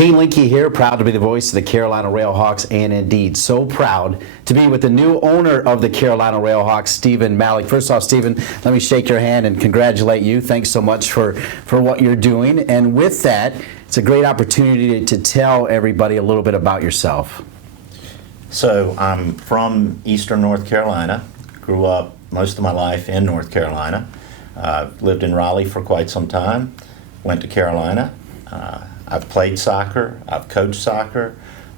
Dean Linke here, proud to be the voice of the Carolina RailHawks, and indeed so proud to be with the new owner of the Carolina RailHawks, Stephen Malik. First off, Stephen, let me shake your hand and congratulate you. Thanks so much for what you're doing. And with that, it's a great opportunity to tell everybody a little bit about yourself. So I'm from Eastern North Carolina, grew up most of my life in North Carolina, lived in Raleigh for quite some time, went to Carolina. I've played soccer, I've coached soccer,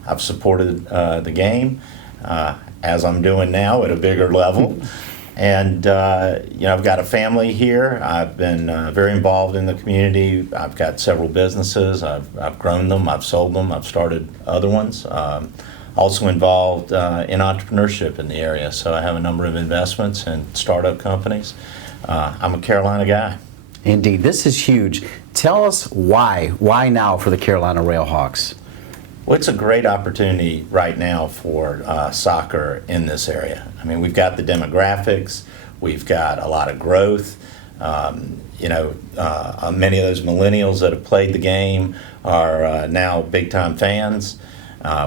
I've supported the game, as I'm doing now at a bigger level. And I've got a family here. I've been very involved in the community. I've got several businesses. I've grown them, I've sold them, I've started other ones. Also involved in entrepreneurship in the area. So I have a number of investments in startup companies. I'm a Carolina guy. Indeed, this is huge. Tell us why. Why now for the Carolina RailHawks? Well, it's a great opportunity right now for soccer in this area. I mean, we've got the demographics, we've got a lot of growth. Many of those millennials that have played the game are now big-time fans.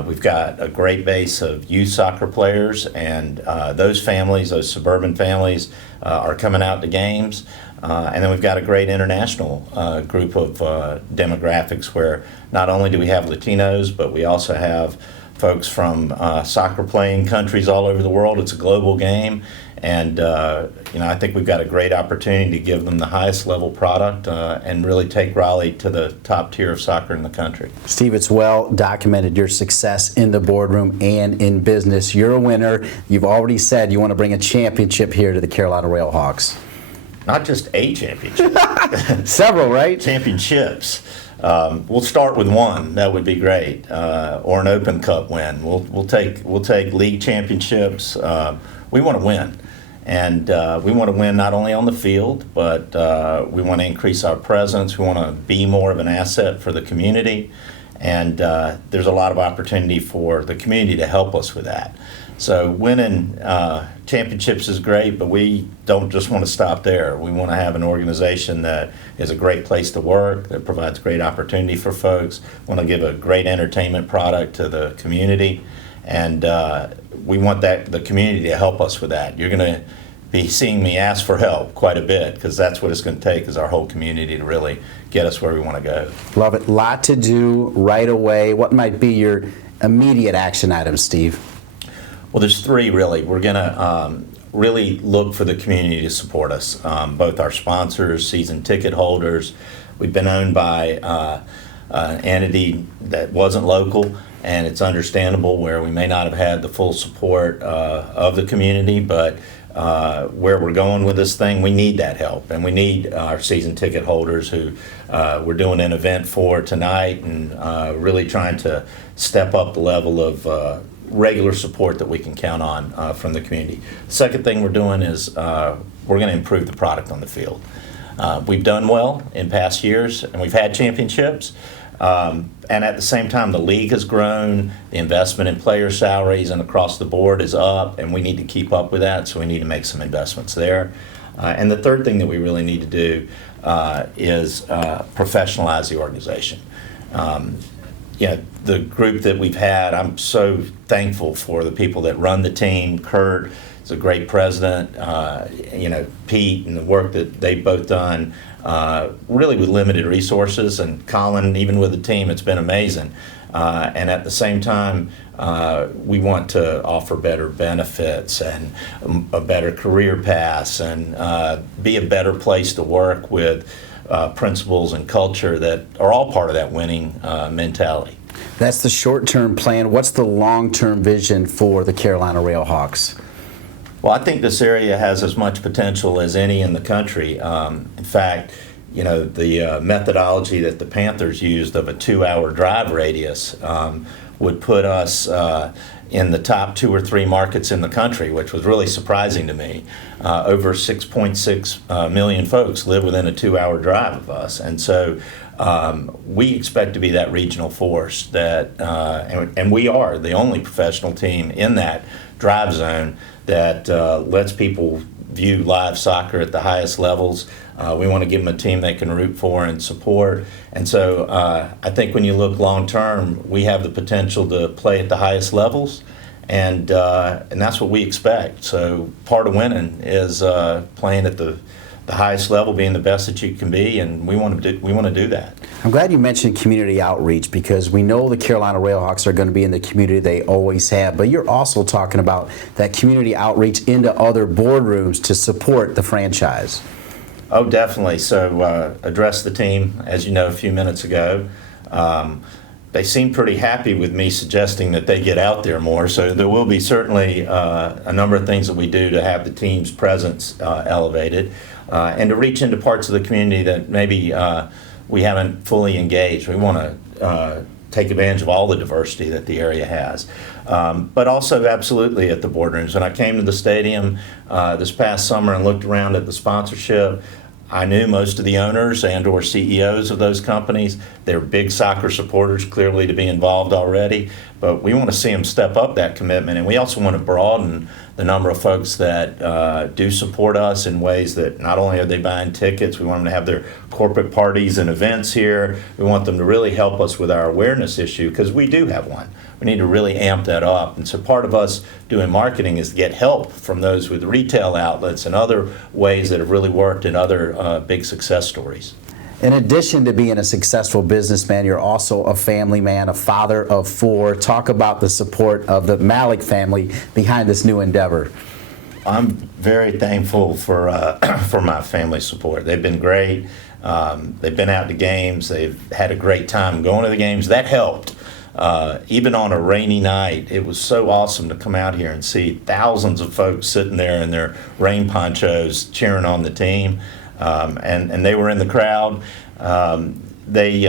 We've got a great base of youth soccer players, and those families, those suburban families, are coming out to games. And then we've got a great international group of demographics where not only do we have Latinos, but we also have folks from soccer playing countries all over the world. It's a global game. And I think we've got a great opportunity to give them the highest level product and really take Raleigh to the top tier of soccer in the country. Steve, it's well documented your success in the boardroom and in business. You're a winner. You've already said you want to bring a championship here to the Carolina RailHawks. Not just a championship. Several, right? Championships. We'll start with one. That would be great, or an Open Cup win. We'll take league championships. We want to win, and we want to win not only on the field, but we want to increase our presence. We want to be more of an asset for the community, and there's a lot of opportunity for the community to help us with that. So winning championships is great, but we don't just want to stop there. We want to have an organization that is a great place to work, that provides great opportunity for folks. We want to give a great entertainment product to the community, and we want the community to help us with that. You're going to be seeing me ask for help quite a bit, because that's what it's going to take, is our whole community to really get us where we want to go. Love it. Lot to do right away. What might be your immediate action items, Steve? Well, there's three, really. We're going to really look for the community to support us, both our sponsors, season ticket holders. We've been owned by an entity that wasn't local, and it's understandable where we may not have had the full support of the community, but where we're going with this thing, we need that help, and we need our season ticket holders who we're doing an event for tonight, and really trying to step up the level of regular support that we can count on from the community. Second thing we're doing is we're going to improve the product on the field. We've done well in past years, and we've had championships. And at the same time, the league has grown, the investment in player salaries and across the board is up, and we need to keep up with that, so we need to make some investments there. And the third thing that we really need to do is professionalize the organization. The group that we've had, I'm so thankful for the people that run the team. Kurt is a great president, Pete and the work that they've both done, really with limited resources, and Colin, even with the team, it's been amazing. And at the same time, we want to offer better benefits and a better career path, and be a better place to work with principles and culture that are all part of that winning mentality. That's the short-term plan. What's the long-term vision for the Carolina RailHawks? Well, I think this area has as much potential as any in the country. In fact, the methodology that the Panthers used of a 2-hour drive radius would put us in the top 2 or 3 markets in the country, which was really surprising to me. Over 6.6 million folks live within a 2-hour drive of us, and so we expect to be that regional force that, and we are the only professional team in that drive zone that lets people view live soccer at the highest levels. We want to give them a team they can root for and support. And so I think when you look long term, we have the potential to play at the highest levels, and that's what we expect. So part of winning is playing at the highest level, being the best that you can be, and we want to do that. I'm glad you mentioned community outreach, because we know the Carolina RailHawks are going to be in the community they always have, but you're also talking about that community outreach into other boardrooms to support the franchise. Oh, definitely. So addressed the team, as you know, a few minutes ago. They seem pretty happy with me suggesting that they get out there more. So there will be certainly a number of things that we do to have the team's presence elevated, and to reach into parts of the community that maybe we haven't fully engaged. We want to take advantage of all the diversity that the area has. But also absolutely at the boardrooms. When I came to the stadium this past summer and looked around at the sponsorship, I knew most of the owners and or CEOs of those companies. They're big soccer supporters, clearly, to be involved already, but we want to see them step up that commitment, and we also want to broaden the number of folks that do support us in ways that not only are they buying tickets, we want them to have their corporate parties and events here. We want them to really help us with our awareness issue, because we do have one. We need to really amp that up. And so part of us doing marketing is to get help from those with retail outlets and other ways that have really worked in other big success stories. In addition to being a successful businessman, you're also a family man, a father of 4. Talk about the support of the Malik family behind this new endeavor. I'm very thankful for my family support. They've been great. They've been out to games. They've had a great time going to the games. That helped. Even on a rainy night, it was so awesome to come out here and see thousands of folks sitting there in their rain ponchos cheering on the team. And they were in the crowd. They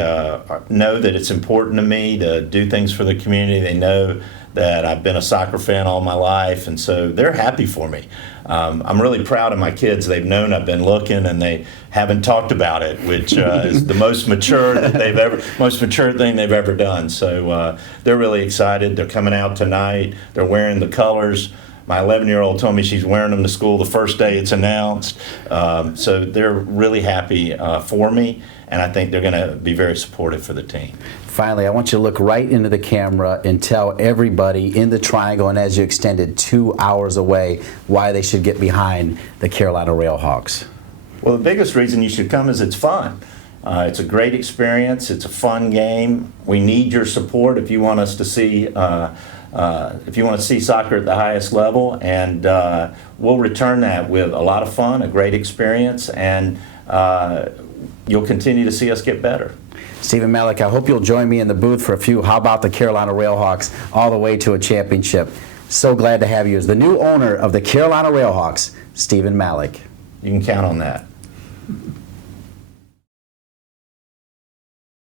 know that it's important to me to do things for the community. They know that I've been a soccer fan all my life, and so they're happy for me. I'm really proud of my kids. They've known I've been looking, and they haven't talked about it, which is the most mature thing they've ever done. So they're really excited. They're coming out tonight. They're wearing the colors. My 11-year-old told me she's wearing them to school the first day it's announced. So they're really happy for me, and I think they're going to be very supportive for the team. Finally, I want you to look right into the camera and tell everybody in the Triangle, and as you extended 2 hours away, why they should get behind the Carolina RailHawks. Well, the biggest reason you should come is it's fun. It's a great experience. It's a fun game. We need your support if you want us to see if you want to see soccer at the highest level, and we'll return that with a lot of fun, a great experience, and you'll continue to see us get better. Stephen Malik, I hope you'll join me in the booth for a few How About the Carolina RailHawks all the way to a championship. So glad to have you as the new owner of the Carolina RailHawks, Stephen Malik. You can count on that.